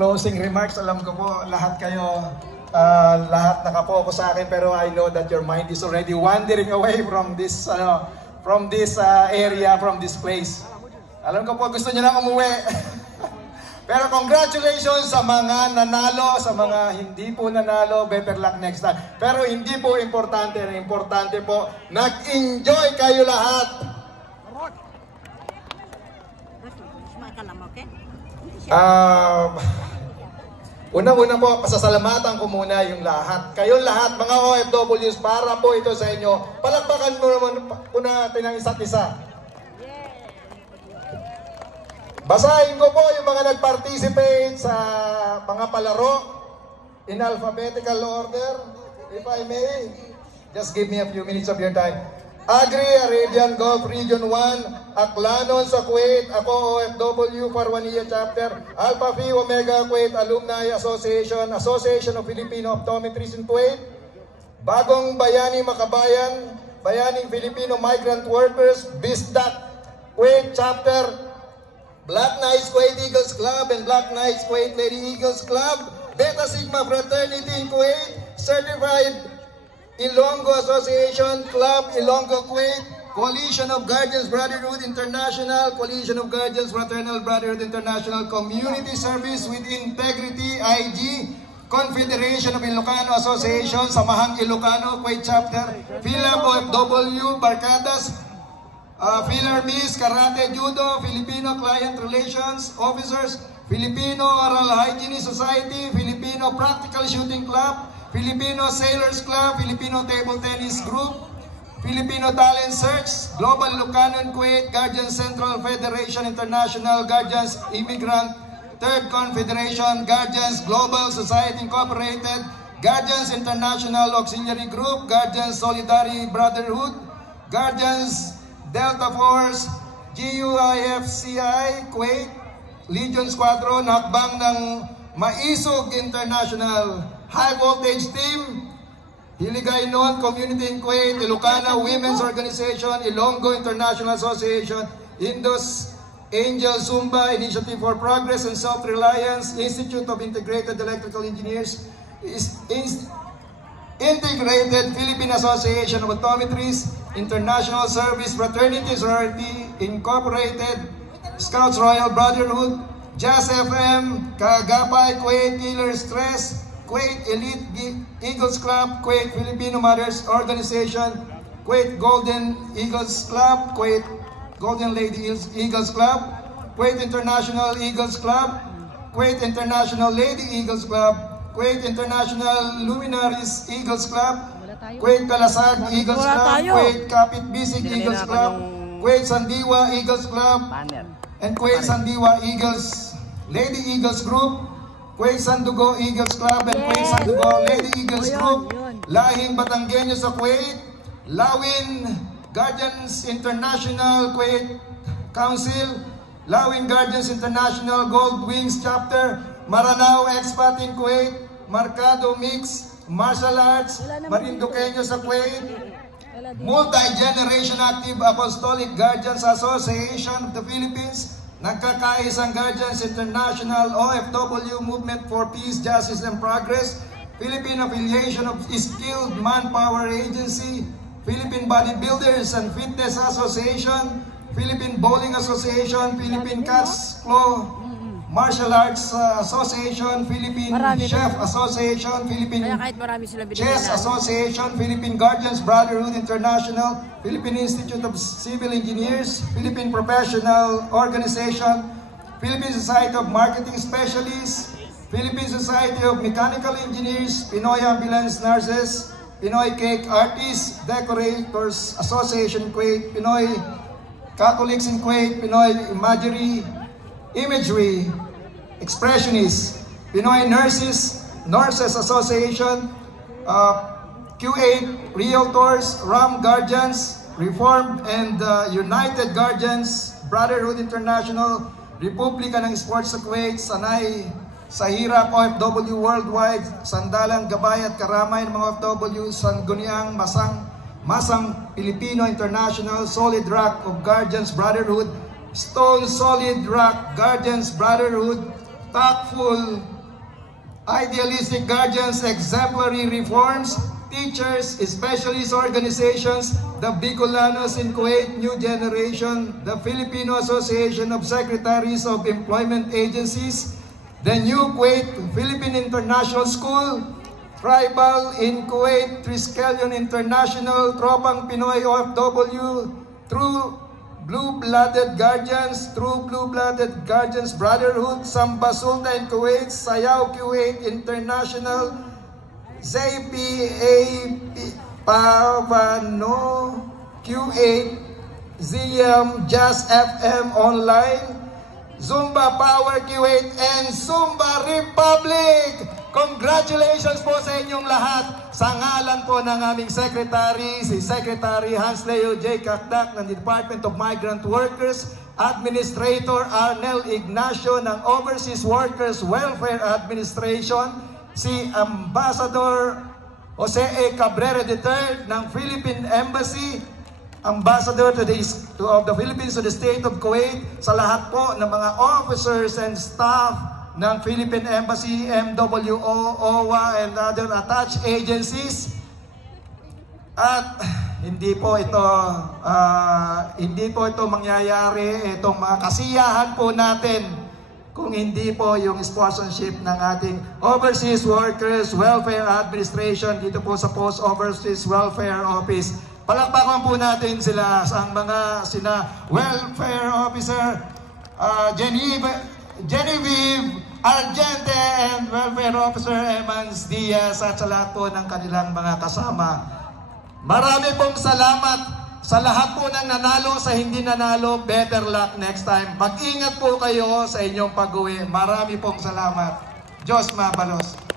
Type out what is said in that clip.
Closing remarks, alam ko po lahat kayo, lahat nakapokus sa akin, pero I know that your mind is already wandering away from this area, from this place. Alam ko po gusto niyo nang umuwi. Pero congratulations sa mga nanalo, sa mga hindi po nanalo, better luck next time. Pero hindi po importante, importante po nag-enjoy kayo lahat. Unang-una po, pasasalamatan ko muna yung lahat. Kayong lahat, mga OFWs, para po ito sa inyo. Palakpakan mo naman po natin ang isa't isa. Basahin ko po yung mga nag-participate sa mga palaro in alphabetical order. If I may, just give me a few minutes of your time. Agri, Arabian Gulf Region 1, Aklanon sa Kuwait, ako OFW, Parwania Chapter, Alpha Phi Omega Kuwait Alumni Association, Association of Filipino Optometrists in Kuwait, Bagong Bayani Makabayan, Bayaning Filipino Migrant Workers, BISDAC Kuwait Chapter, Black Knights Kuwait Eagles Club and Black Knights Kuwait Lady Eagles Club, Beta Sigma Fraternity in Kuwait, Certified Ilonggo Association Club, Ilonggo Kuwait, Coalition of Guardians Brotherhood International, Coalition of Guardians Fraternal Brotherhood International, Community Service with Integrity, IG, Confederation of Ilocano Association, Samahang Ilocano, Kuwait Chapter, PhilAb OFW, Barcadas, Philharmis, Karate Judo, Filipino Client Relations Officers, Filipino Oral Hygiene Society, Filipino Practical Shooting Club, Filipino Sailors Club, Filipino Table Tennis Group, Filipino Talent Search, Global Ilocano Kuwait, Guardians Central Federation International, Guardians Immigrant, Third Confederation, Guardians Global Society Incorporated, Guardians International Auxiliary Group, Guardians Solidarity Brotherhood, Guardians Delta Force, GUIFCI, Kuwait, Legion Squadron, Hakbang ng Maisog International, High Voltage Team, Hiligaynon Community in Kuwait, Ilocana Women's Organization, Ilonggo International Association, Indus Angel Zumba Initiative for Progress and Self-Reliance, Institute of Integrated Electrical Engineers, Integrated Philippine Association of Optometrists, International Service Fraternity Sorority Incorporated, Scouts Royal Brotherhood, Jazz FM, Kagapay Kuwait Killer Stress, Kuwait Elite Eagles Club, Kuwait Filipino Mothers Organization, Kuwait Golden Eagles Club, Kuwait Golden Lady Eagles Club, Kuwait International Eagles Club, Kuwait International Lady Eagles Club, Kuwait International Luminaries Eagles Club, Kuwait Kalasag Eagles Club, Kuwait Kapit Bisig Eagles Club, Kuwait Sandiwa Eagles Club, and Kuwait Sandiwa Eagles Lady Eagles Group, Kuwait Sandugo Eagles Club and Kuwait Sandugo Lady Eagles Group, Lahing Batanggenyo sa Kuwait, Lawin Guardians International Kuwait Council, Lawin Guardians International Gold Wings Chapter, Maranao Expat in Kuwait, Marcado Mix Martial Arts, Marinduqueño sa Kuwait, Multi-Generation Active Apostolic Guardians Association of the Philippines, Nagkakaisang Guardians International OFW Movement for Peace, Justice and Progress, Philippine Affiliation of Skilled Manpower Agency, Philippine Bodybuilders and Fitness Association, Philippine Bowling Association, Philippine Cats Claw Martial Arts Association, Philippine Chef Association, Philippine Chess Association, Philippine Guardians Brotherhood International, Philippine Institute of Civil Engineers, Philippine Professional Organization, Philippine Society of Marketing Specialists, Philippine Society of Mechanical Engineers, Pinoy Ambulance Nurses, Pinoy Cake Artists, Decorators Association Kuwait, Pinoy Catholics in Kuwait, Pinoy Imagery Expressionists, Pinoy Nurses Association, Q8 Realtors, RAM Guardians, Reformed and United Guardians, Brotherhood International, Republika ng Sports sa Kuwait, Sanay sa Hirap OFW Worldwide, Sandalan, Gabay at Karamay ng mga OFW, Sangguniang Masang Filipino International, Solid Rock of Guardians Brotherhood, Stone Solid Rock Guardians Brotherhood, tactful, idealistic guardians, exemplary reforms, teachers, specialist organizations, the Bicolanos in Kuwait New Generation, the Filipino Association of Secretaries of Employment Agencies, the New Kuwait Philippine International School, Tribal in Kuwait, Triskelion International, Tropang Pinoy OFW, True Blue-Blooded Guardians, Brotherhood, Samba Sulta in Kuwait, Sayaw Kuwait International, ZPA Pavano, Q8, Ziam, Jazz FM Online, Zumba Power Kuwait, and Zumba Republic! Congratulations po sa inyong lahat. Sa ngalan po ng aming secretary, si Secretary Hans Leo J. Kakdak ng Department of Migrant Workers, Administrator Arnel Ignacio ng Overseas Workers Welfare Administration, si Ambassador Jose A. Cabrera III ng Philippine Embassy, Ambassador of the Philippines to the State of Kuwait, sa lahat po ng mga officers and staff ng Philippine Embassy, MWO, OWA, and other attached agencies. At hindi po ito mangyayari, itong mga kasiyahan po natin, kung hindi po yung sponsorship ng ating Overseas Workers Welfare Administration dito po sa Post Overseas Welfare Office. Palakpakan po natin sila sa sina Welfare Officer Genevieve Argente and Welfare Officer Emans Diaz at sa lahat po ng kanilang mga kasama. Marami pong salamat sa lahat po ng nanalo, sa hindi nanalo. Better luck next time. Mag-ingat po kayo sa inyong pag-uwi. Marami pong salamat. Diyos mabalos.